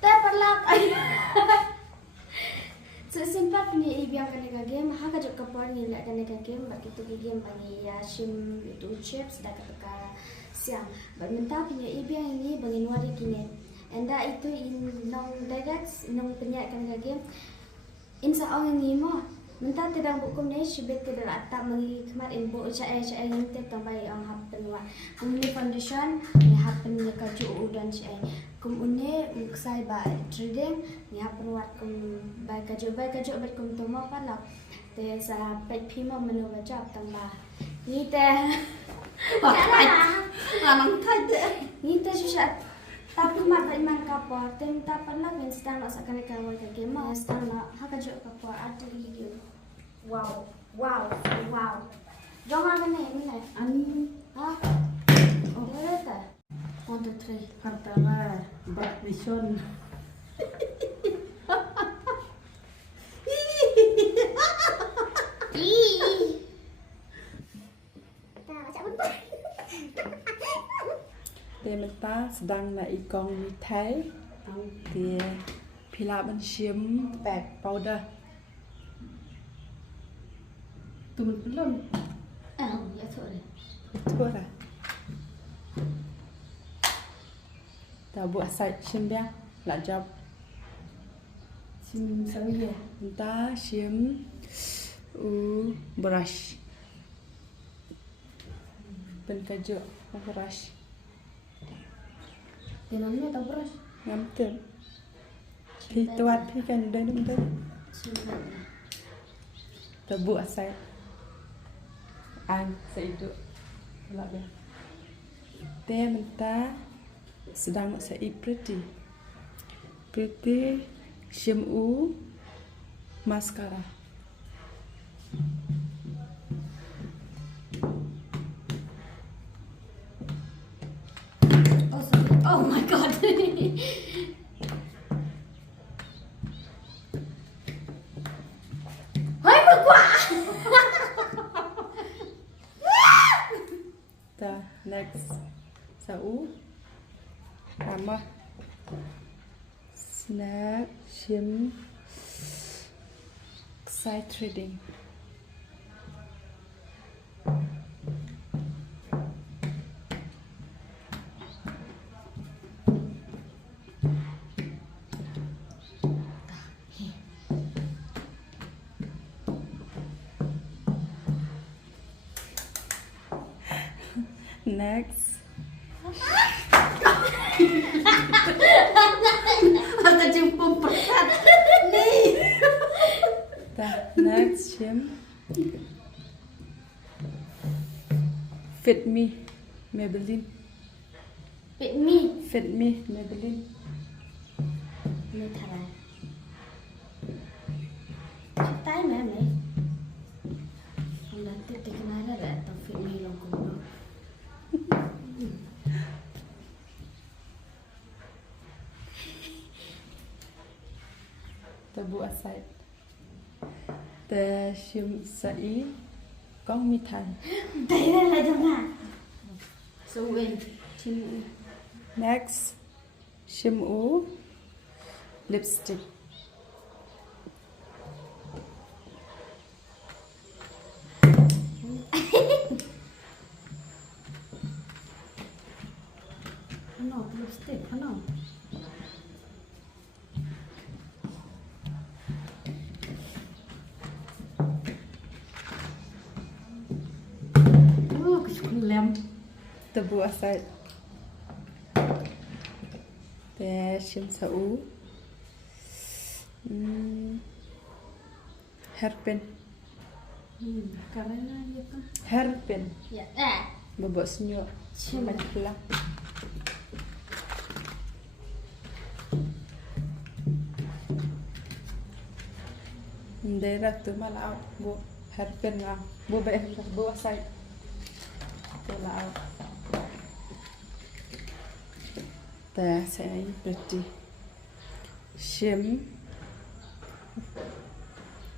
Terpelak. Sesimpat punya ibiang kaneka game, ha kajuk kapor ni lak kaneka game, bak itu game bagi ya shim itu chips dah ketika siang. Bak mentah punya ibiang ini bagi nuari kini. Enda itu in nong direct nong penyak kaneka game. Insa orang ini mah mentah tidak bukum ni shibet tidak atak magi kemat inbo cai yang tep tambah yang happen wa. Kumuni foundation ni happen ni kajuk udan cai. Kumuni saya ba trading ni happen wa kum bai kajuk bet kum tomo pala. Te sa pet pima menu baca tambah. Ni teh. Lanang thai teh. Ni teh susah. Tapi mata iman kapor, tem tak pernah instan nak sakane kawal ke game, instan nak hak kajuk kapor ada lagi. Wow. Jangan ni. Ah. Oh, berapa? 1, 2, 3. Pertama, badminton. Demeta sedang nak ikong mitai. Dia pila mencium pack powder. Tumen belum? Ya sorry. Itu lah. Dah buat side cium dia. Nak jawab. Sim sawi ya. Entah cium brush. Ben kajuk brush. Dinamnya tak beras. Ngambil. Pi tuat pi kan dah ni betul. Tebu asai. An seidu. Pula dia. Dia minta sedang nak saya pretty. Pretty shampoo mascara. Oh my god. Hai berkuah. Dah next. Sau. Sama. Snap shim side threading. Next. Aku jumpa perat ni. Next shim. Fit me Maybelline. Fit me. Fit me Maybelline. Ni tharai. Tay mẹ mày. Hôm nay tiếp tục cái này là tao fit me lòng cùng nó. Tebu aside. Te shim sai con mi thai. Đây là đâu nè. So when chim Next shim u lipstick. nó lipstick nó. Lem. Tebu aside. Te shim sau. Hairpin. Karena dia kan. Hairpin. Ya. Bobok senyuk. Cuma Pelah. Daerah tu malah bu hairpin lah. Bu baik bu aside. Pelah. Dah saya pretty. Shim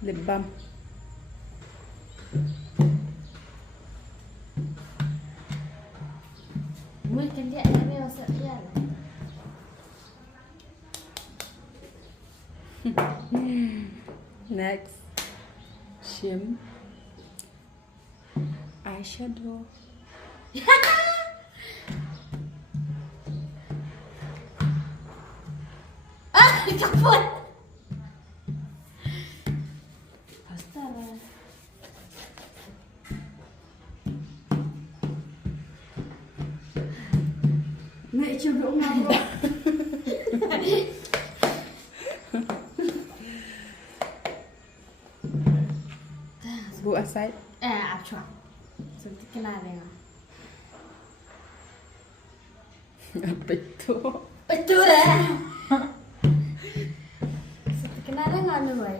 lip balm. Mungkin dia ada masa dia. Next, shim eyeshadow. Kaput. Astaga. Nek coba ngapa? Bu aside. Apa? Seperti kenal ya. Apa itu? Betul dah. Seperti kenal nggak nih, boy?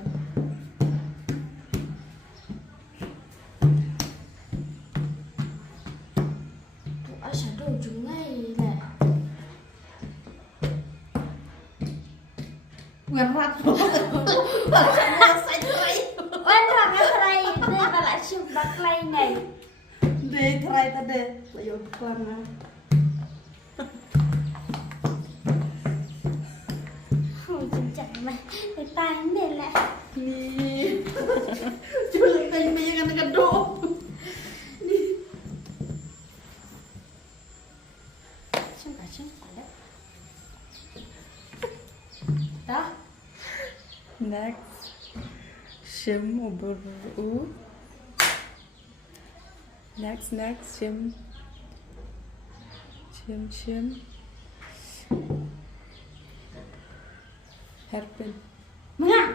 Tu eyeshadow jungai lah. Ngerat. Wah, nggak serai. Dia balak siup baklai nih. Deh, try tadi. Layu warna. Cái tay này lại Ni. Cuma tay banyak kan kedok. Chân phải đấy. Đó. Next, shim uburu. Next, shim. Hairpin. Mana?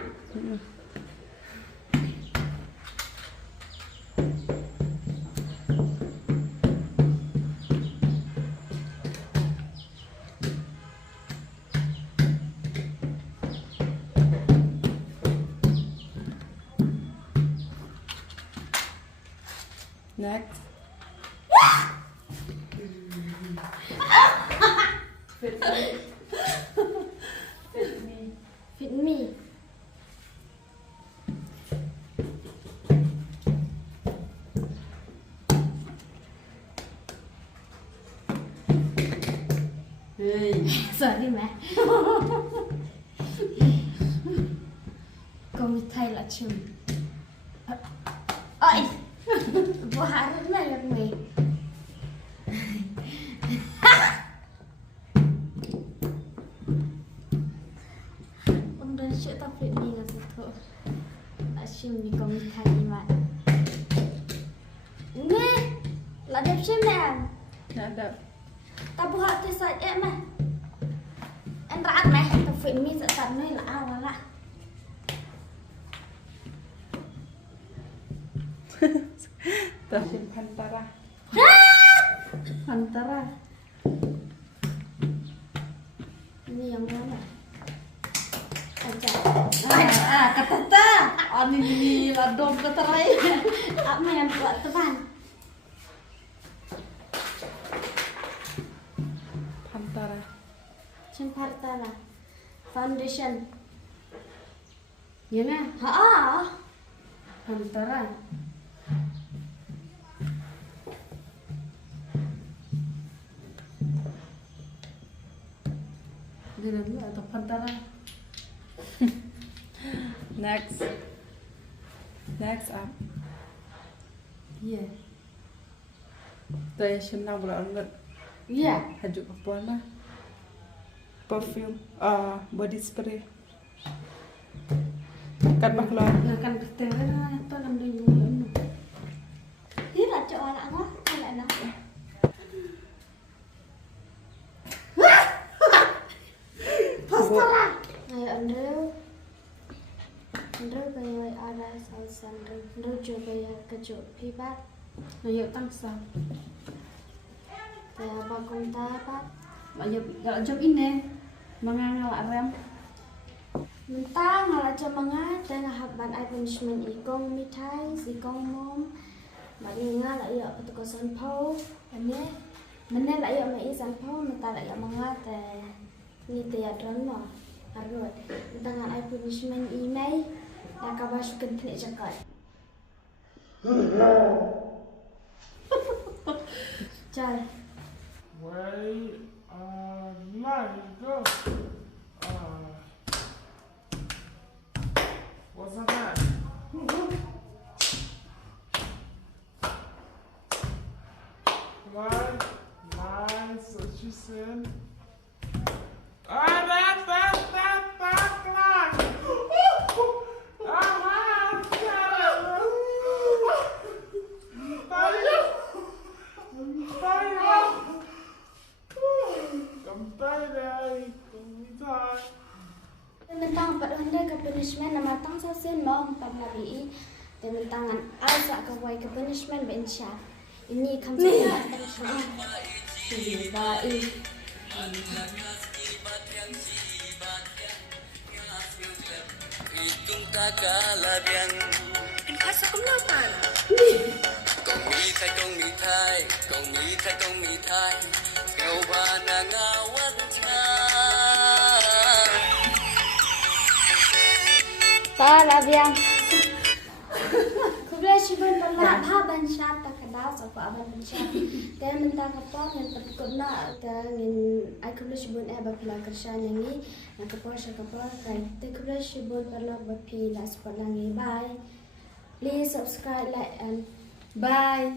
Next. Fit me. Sorry mẹ. Con thay là chừng. Ôi. Vô hạ rất là được mày. Ông đã chữa tao fit me là thật thôi. Đã chừng vì con thay như vậy. Nè. Là đẹp xem nè. Ada. Tao buat tu saja em mah. Em rát mah, tao fit me sẽ sẵn nơi là ao là. Tashim Pantara. Antara. Ini yang mana? Aja. Kata ta. Ani ladom kata lain. Apa yang buat teman? Pantara. Cempartala. Foundation. Ya na. Ha. Pantara. Dia dulu atau Pantara. Next up. Yeah. Saya senang berangat. Yeah. Hajuk apa na? Perfume, body spray. Kan bakla. Kan berteran tu nam dia ni. Ini lah cak anak ngah, anak nak. Pastara. Ayo Andrew. Andrew kaya ada salsa Andrew coba ya kejuk pibat. Ayo tangsa. Kaya bakong tapat. Ayo kalau job ini mengangal rem. Mentang ngalah jam mga tengah habban ai punishment ikong mitai sikong mom. Malinga la iya petukosan pau. Ane mene la iya mai san pau menta la iya mga te ni te ya drama. Arut. Mentang ai punishment imei da kabash kentle jakat. Chal. Wait, nice, go. Sen. Tentang pada anda ke punishment nama tang sasen mau empat nabi tentang asa kawai ke punishment bencah ini kamu tidak bencah baik Hitung kakalah biang Kasa kenapa? Kong mi thai Kau bana ngawat cha Para biang Kubla shibun pala bha banshat ta kada sa pa aban banshat te menta kapon yang perkona te ngin ai kubla shibun e ba pila karsha nangi na kapor sha kapor kai te kubla shibun pala ba pila spot nangi bye please subscribe like and Bye.